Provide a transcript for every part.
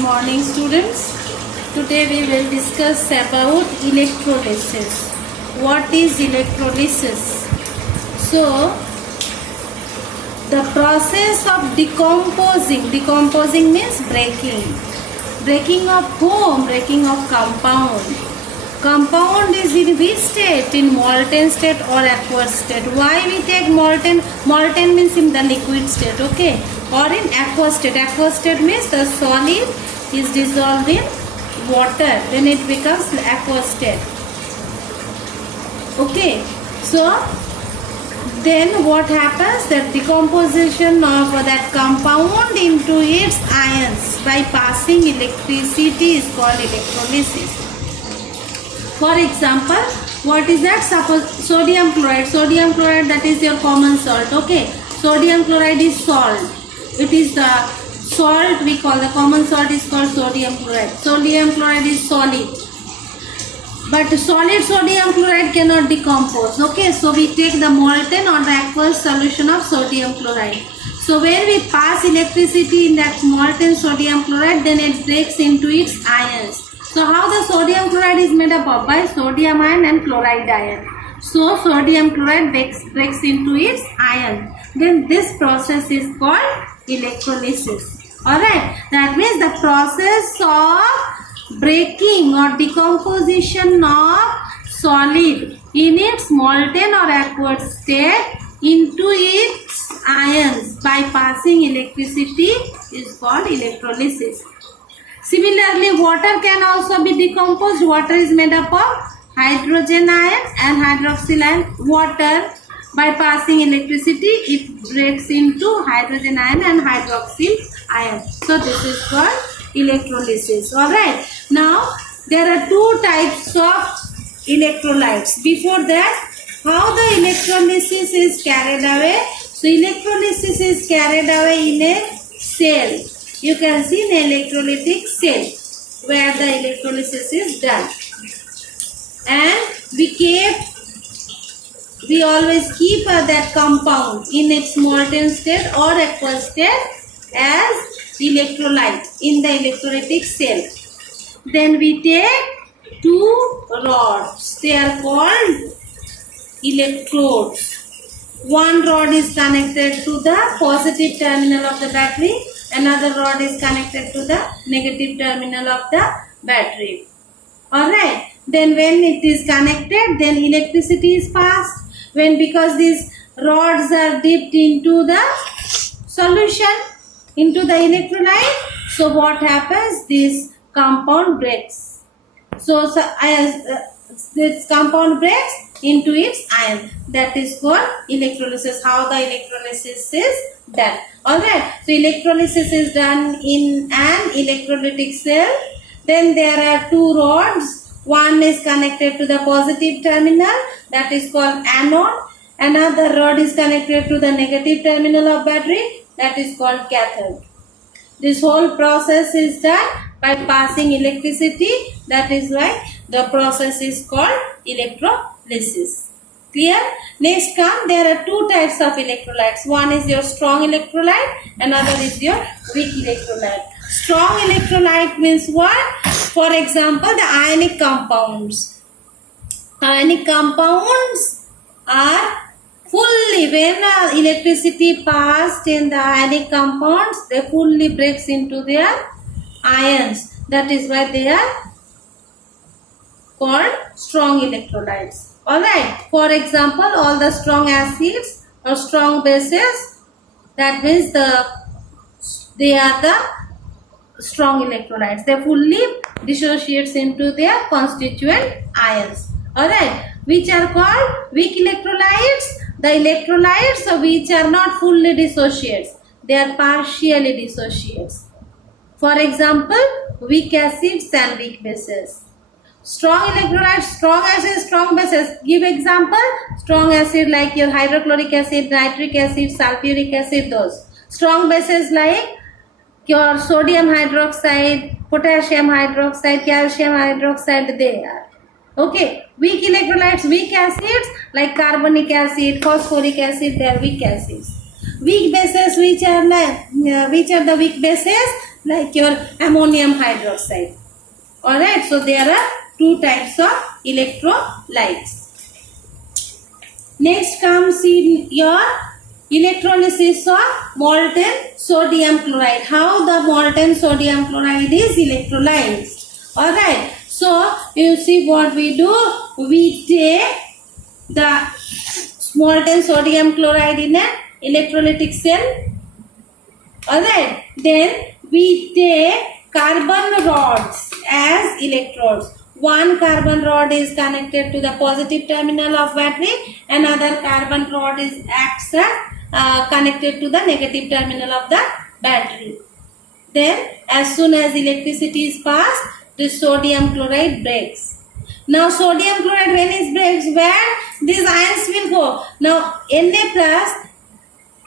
morning, students. Today we will discuss about electrolysis. What is electrolysis? So the process of decomposing means breaking of foam, breaking of compound is in which state? In molten state or aqueous state. Why we take molten means in the liquid state, okay, or in aqueous state means the solid is dissolved in water, then it becomes aqueous state, okay. So then what happens, that decomposition of that compound into its ions by passing electricity is called electrolysis. For example, what is that? Suppose sodium chloride, that is your common salt, okay. Sodium chloride is salt. It is the salt we call, the common salt is called sodium chloride. Sodium chloride is solid. But solid sodium chloride cannot decompose, okay. So we take the molten or the aqueous solution of sodium chloride. So when we pass electricity in that molten sodium chloride, then it breaks into its ions. So how the sodium chloride is made up of? By sodium ion and chloride ion. So sodium chloride breaks into its ion. Then this process is called electrolysis. Alright, that means the process of breaking or decomposition of solid in its molten or aqueous state into its ions by passing electricity is called electrolysis. Similarly, water can also be decomposed. Water is made up of hydrogen ion and hydroxyl ion. Water, by passing electricity, it breaks into hydrogen ion and hydroxyl ion. So this is called electrolysis. Alright. Now, there are two types of electrolytes. Before that, how the electrolysis is carried away? So electrolysis is carried away in a cell. You can see an electrolytic cell where the electrolysis is done. And we always keep that compound in its molten state or aqueous state as electrolyte in the electrolytic cell. Then we take two rods. They are called electrodes. One rod is connected to the positive terminal of the battery. Another rod is connected to the negative terminal of the battery. Alright. Then when it is connected, then electricity is passed. Because these rods are dipped into the solution, into the electrolyte, so what happens? This compound breaks. So as this compound breaks into its ion. That is called electrolysis. How the electrolysis is done. Alright. So electrolysis is done in an electrolytic cell. Then there are two rods. One is connected to the positive terminal, that is called anode. Another rod is connected to the negative terminal of battery, that is called cathode. This whole process is done by passing electricity. That is why the process is called electrolysis. Clear? Next come, there are two types of electrolytes. One is your strong electrolyte, another is your weak electrolyte. Strong electrolyte means what? For example, the ionic compounds. Ionic compounds are fully, when electricity passed in the ionic compounds, they fully breaks into their ions. That is why they are called strong electrolytes. Alright. For example, all the strong acids or strong bases, that means they are the strong electrolytes. They fully dissociates into their constituent ions. Alright. Which are called weak electrolytes? The electrolytes which are not fully dissociates. They are partially dissociates. For example, weak acids and weak bases. Strong electrolytes, strong acids, strong bases. Give example. Strong acid like your hydrochloric acid, nitric acid, sulfuric acid, those. Strong bases like your sodium hydroxide, potassium hydroxide, calcium hydroxide, they are. Okay. Weak electrolytes, weak acids like carbonic acid, phosphoric acid, they are weak acids. Weak bases, which are the weak bases? like your ammonium hydroxide. Alright, so there are two types of electrolytes. Next comes in your electrolysis of molten sodium chloride. How the molten sodium chloride is electrolyzed. Alright, so you see what we do. We take the molten sodium chloride in an electrolytic cell. Alright, then we take carbon rods as electrodes. One carbon rod is connected to the positive terminal of battery, another carbon rod is acts as connected to the negative terminal of the battery. Then as soon as electricity is passed, the sodium chloride breaks. Now sodium chloride when it breaks, where these ions will go? Now Na plus,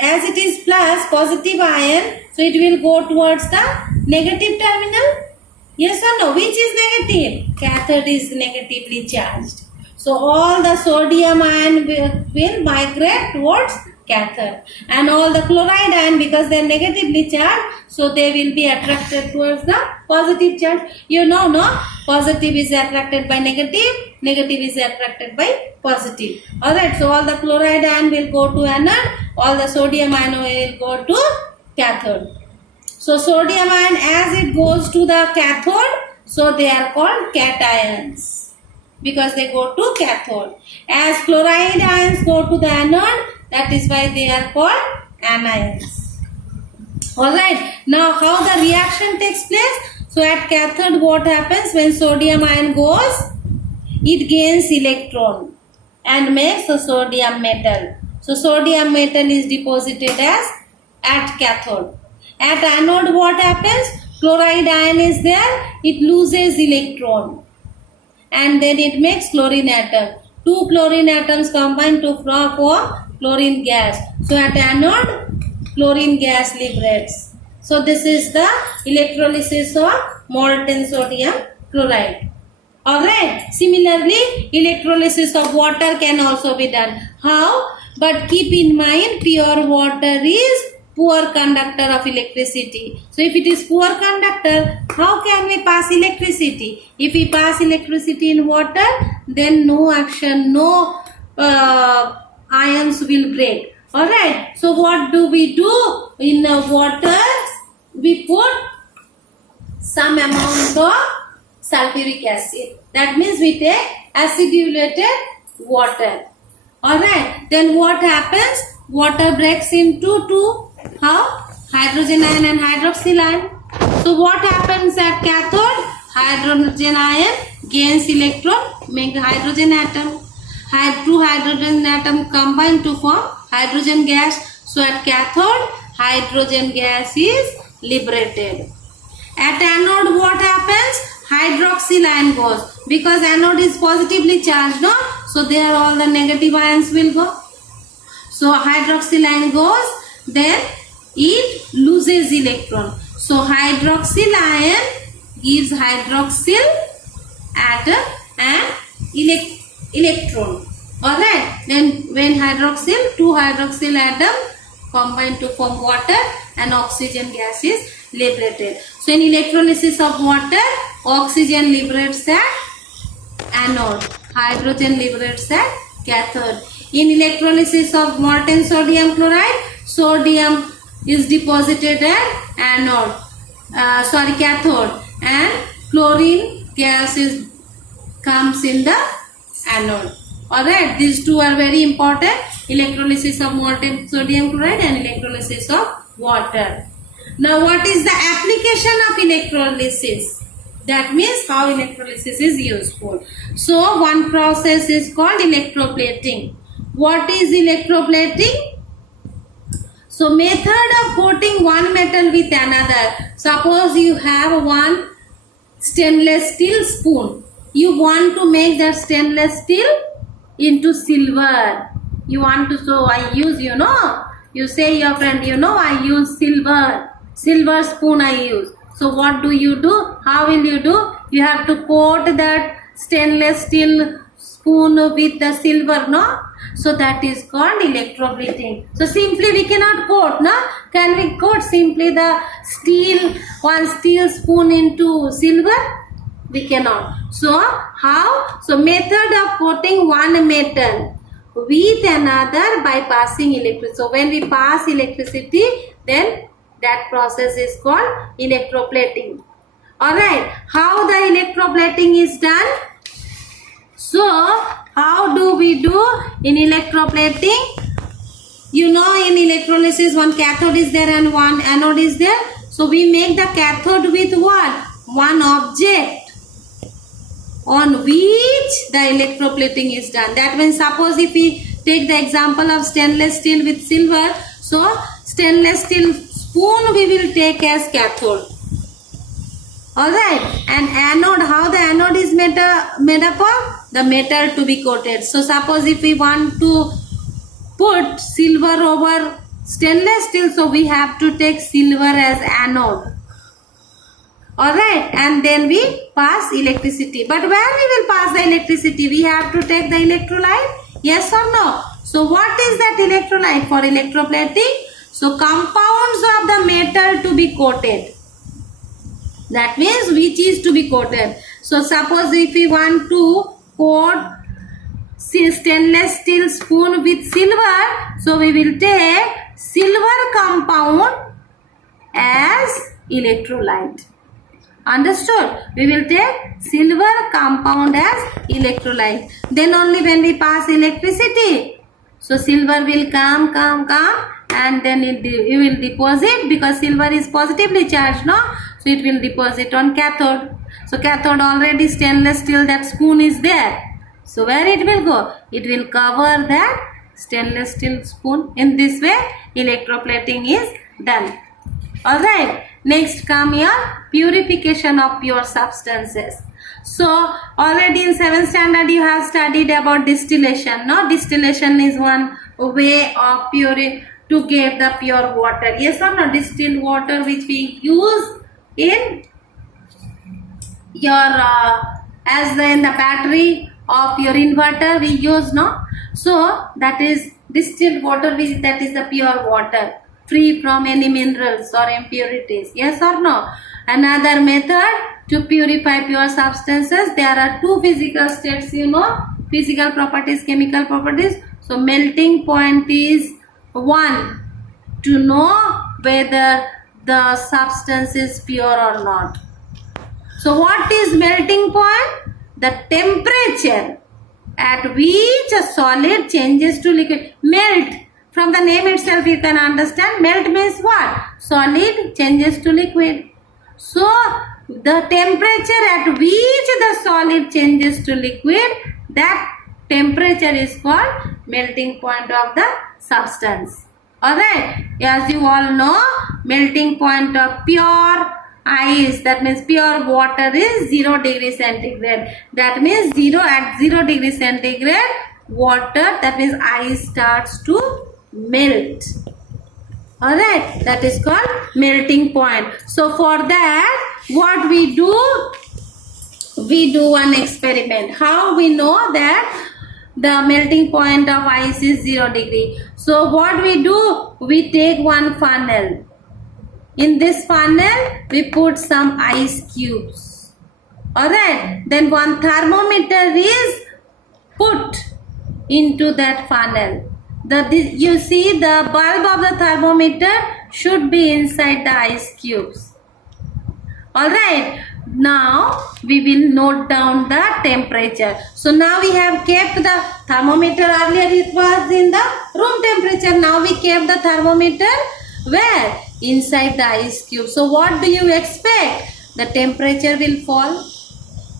as it is plus positive ion, so it will go towards the negative terminal. Yes or no? Which is negative? Cathode is negatively charged. So all the sodium ion will migrate towards cathode, and all the chloride ion, because they are negatively charged, so they will be attracted towards the positive charge. You know, no? Positive is attracted by negative, negative is attracted by positive. Alright, so all the chloride ion will go to anode, all the sodium ion will go to cathode. So sodium ion, as it goes to the cathode, so they are called cations because they go to cathode. As chloride ions go to the anode, that is why they are called anions. Alright, now how the reaction takes place? So at cathode, what happens when sodium ion goes? It gains electron and makes a sodium metal. So sodium metal is deposited as at cathode. At anode, what happens? Chloride ion is there, it loses electron and then it makes chlorine atom. Two chlorine atoms combine to form chlorine gas. So at anode, chlorine gas liberates. So this is the electrolysis of molten sodium chloride. Alright, similarly electrolysis of water can also be done. How? But keep in mind, pure water is poor conductor of electricity. So if it is poor conductor, how can we pass electricity? If we pass electricity in water, then no action, no ions will break. Alright, so what do we do in water? We put some amount of sulfuric acid. That means we take acidulated water. Alright, then what happens? Water breaks into two. How? Hydrogen ion and hydroxyl ion. So what happens at cathode? Hydrogen ion gains electron, make hydrogen atom. Two hydrogen atom combine to form hydrogen gas. So at cathode, hydrogen gas is liberated. At anode, what happens? Hydroxyl ion goes, because anode is positively charged, no? So there all the negative ions will go. So hydroxyl ion goes, then it loses electron. So hydroxyl ion gives hydroxyl atom and electron. Alright, then when two hydroxyl atom combine to form water and oxygen gas is liberated. So in electrolysis of water, oxygen liberates at anode, hydrogen liberates at cathode. In electrolysis of molten sodium chloride, sodium is deposited at cathode, and chlorine gas comes in the anode. Alright, these two are very important, electrolysis of molten sodium chloride and electrolysis of water. Now what is the application of electrolysis? That means how electrolysis is useful. So one process is called electroplating. What is electroplating? So method of coating one metal with another. Suppose you have one stainless steel spoon. You want to make that stainless steel into silver. You want to, so I use, you say your friend, I use silver spoon I use. So what do? How will you do? You have to coat that stainless steel spoon with the silver, no? So that is called electrobleeding. So simply we cannot coat, no? Can we coat simply the steel, one steel spoon into silver? We cannot. So how? So method of coating one metal with another by passing electricity. So when we pass electricity, then that process is called electroplating. Alright, how the electroplating is done? So how do we do in electroplating? You know, in electrolysis one cathode is there and one anode is there. So we make the cathode with what? One object on which the electroplating is done. That means suppose if we take the example of stainless steel with silver, so stainless steel spoon we will take as cathode. Alright, and anode, how the anode is made up of? The metal to be coated. So suppose if we want to put silver over stainless steel, so we have to take silver as anode. Alright, and then we pass electricity. But where we will pass the electricity? We have to take the electrolyte? Yes or no? So what is that electrolyte for electroplating? So compounds of the metal to be coated. That means which is to be coated. So suppose if we want to coat stainless steel spoon with silver, so we will take silver compound as electrolyte. Understood? We will take silver compound as electrolyte. Then only when we pass electricity, so silver will come and then it will deposit, because silver is positively charged, no? So it will deposit on cathode. So cathode already stainless steel, that spoon is there. So where it will go? It will cover that stainless steel spoon. In this way electroplating is done. Alright, next come your purification of pure substances. So already in 7th standard you have studied about distillation. No, distillation is one way of to get the pure water. Yes or no? Distilled water which we use in your in the battery of your inverter we use, no? So that is distilled water, which that is the pure water, free from any minerals or impurities. Yes or no? Another method to purify pure substances, there are two physical states, you know, physical properties, chemical properties. So melting point is one, to know whether the substance is pure or not. So what is melting point? The temperature at which a solid changes to liquid. Melt, from the name itself you can understand, melt means what? Solid changes to liquid. So the temperature at which the solid changes to liquid, that temperature is called melting point of the substance. Alright, as you all know, melting point of pure ice, that means pure water, is 0 degree centigrade. That means at 0 degree centigrade water, that means ice, starts to melt. Alright, that is called melting point. So for that, what we do one experiment. How we know that the melting point of ice is 0 degree? So what we do, we take one funnel. In this funnel we put some ice cubes. Alright, then one thermometer is put into that funnel. You see the bulb of the thermometer should be inside the ice cubes. Alright, now we will note down the temperature. So now we have kept the thermometer, earlier it was in the room temperature. Now we kept the thermometer where? Inside the ice cube. So what do you expect? The temperature will fall.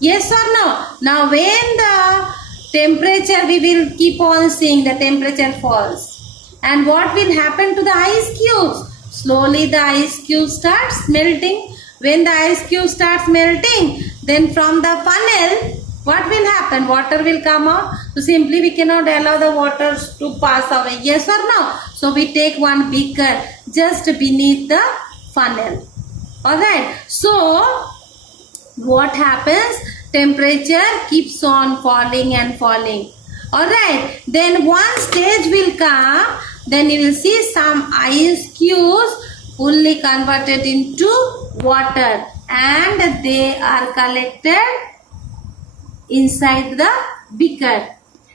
Yes or no? Now when the temperature, we will keep on seeing the temperature falls. And what will happen to the ice cubes? Slowly the ice cube starts melting. When the ice cube starts melting, then from the funnel, what will happen? Water will come out. So simply we cannot allow the water to pass away. Yes or no? So we take one beaker just beneath the funnel. Alright. So what happens? Temperature keeps on falling and falling. Alright, then one stage will come, then you will see some ice cubes fully converted into water and they are collected inside the beaker.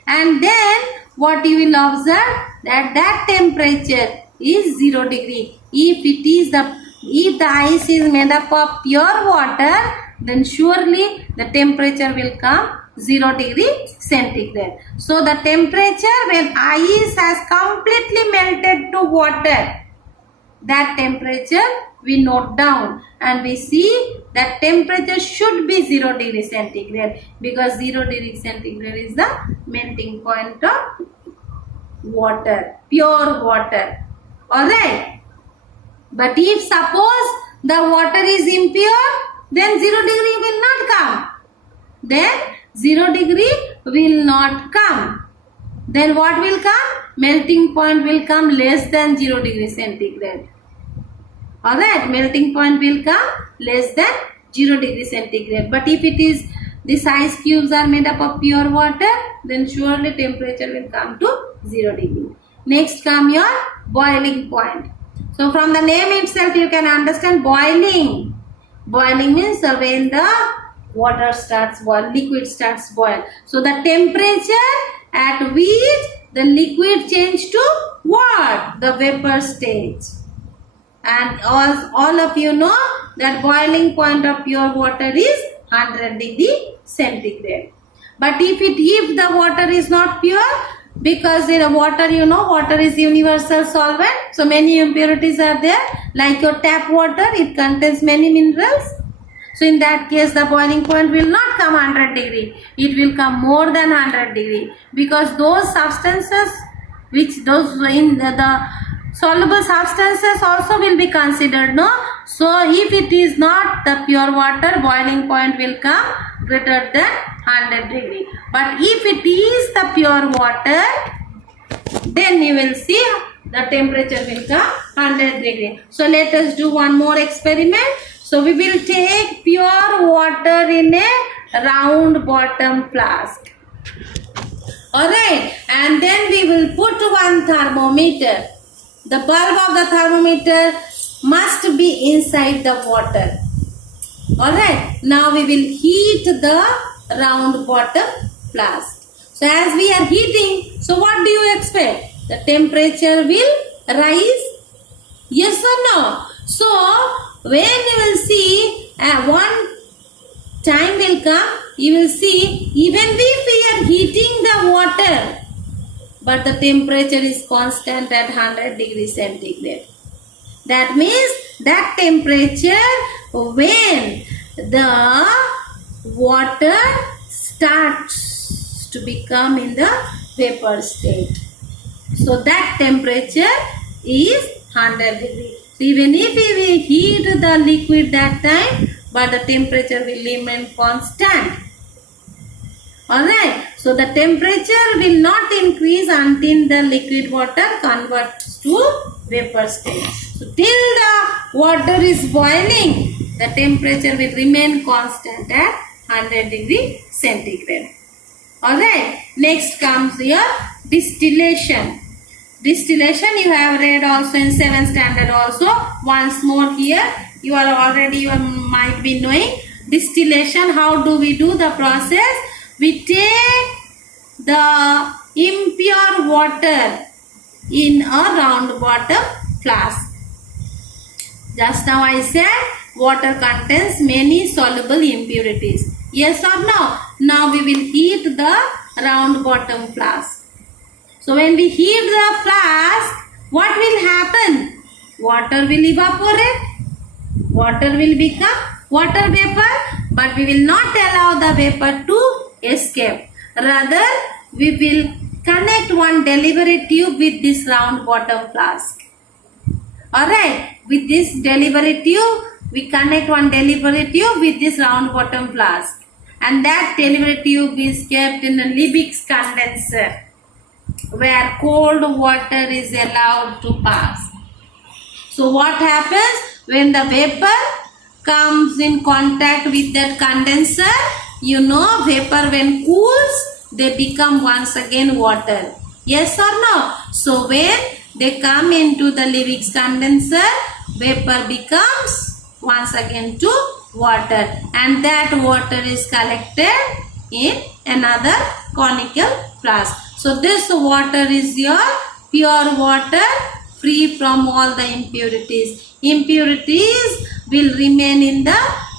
And then what you will observe that temperature is 0 degree. If the ice is made up of pure water, then surely the temperature will come 0 degree centigrade. So the temperature when ice has completely melted to water, that temperature we note down and we see that temperature should be 0 degree centigrade, because 0 degree centigrade is the melting point of water, pure water. Alright. But if suppose the water is impure, then 0 degree will not come. Then 0 degree will not come. Then what will come? Melting point will come less than 0 degree centigrade. Alright, melting point will come less than 0 degree centigrade. But if it is, these ice cubes are made up of pure water, then surely temperature will come to 0 degree. Next come your boiling point. So from the name itself you can understand boiling. Boiling means when the water starts boil, liquid starts boil. So the temperature at which the liquid change to what? The vapor stage. And all of you know that boiling point of pure water is 100 degree centigrade. But if the water is not pure, because in water, you know, water is universal solvent, so many impurities are there. Like your tap water, it contains many minerals. So in that case, the boiling point will not come 100 degree. It will come more than 100 degree, because those substances, those in the soluble substances also will be considered, no? So if it is not the pure water, boiling point will come greater than 100 degree. But if it is the pure water, then you will see the temperature will come 100 degree. So let us do one more experiment. So we will take pure water in a round bottom flask. Alright, and then we will put one thermometer. The bulb of the thermometer must be inside the water. Alright, now we will heat the round bottom flask. So as we are heating, so what do you expect? The temperature will rise? Yes or no? So when you will see one time will come, you will see even if we are heating the water, but the temperature is constant at 100 degrees centigrade. That means that temperature when the water starts to become in the vapor state. So that temperature is 100 degrees. So even if we heat the liquid that time, but the temperature will remain constant. Alright, so the temperature will not increase until the liquid water converts to vapor state. So till the water is boiling, the temperature will remain constant at 100 degree centigrade. Alright, next comes your distillation. Distillation you have read also in 7th standard also. Once more here, you might be knowing distillation. How do we do the process? We take the impure water in a round bottom flask. Just now I said water contains many soluble impurities. Yes or no? Now we will heat the round bottom flask. So when we heat the flask, what will happen? Water will evaporate. Water will become water vapor, but we will not allow the vapor to escape. Rather, we will connect one delivery tube with this round bottom flask. Alright, with this delivery tube, we connect one delivery tube with this round bottom flask. And that delivery tube is kept in a Liebig's condenser, where cold water is allowed to pass. So what happens when the vapor comes in contact with that condenser? You know, vapor when cools, they become once again water. Yes or no? So when they come into the Liebig's condenser, vapor becomes once again to water, and that water is collected in another conical flask. So this water is your pure water, free from all the impurities. Impurities will remain in the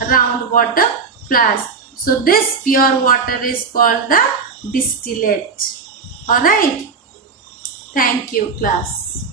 round water flask. So this pure water is called the distillate. Alright. Thank you, class.